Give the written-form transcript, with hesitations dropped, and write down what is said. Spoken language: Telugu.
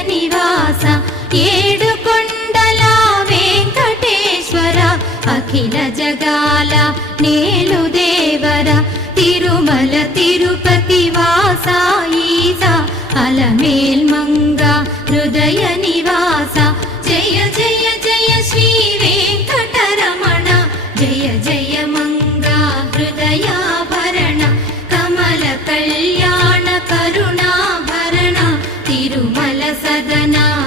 నివాస ఏడుకొండల వెంకటేశ్వర అఖిల జగాల నేలు దేవర తిరుమల తిరుపతి వాస ఈస అలమేల్ మంగ హృదయ నివాస జయ జయ జయ శ్రీ వెంకటరమణ జయ జయ మంగ హృదయాభరణ కమల కళ్యాణ కరుణాభరణ తిరుమల సదనా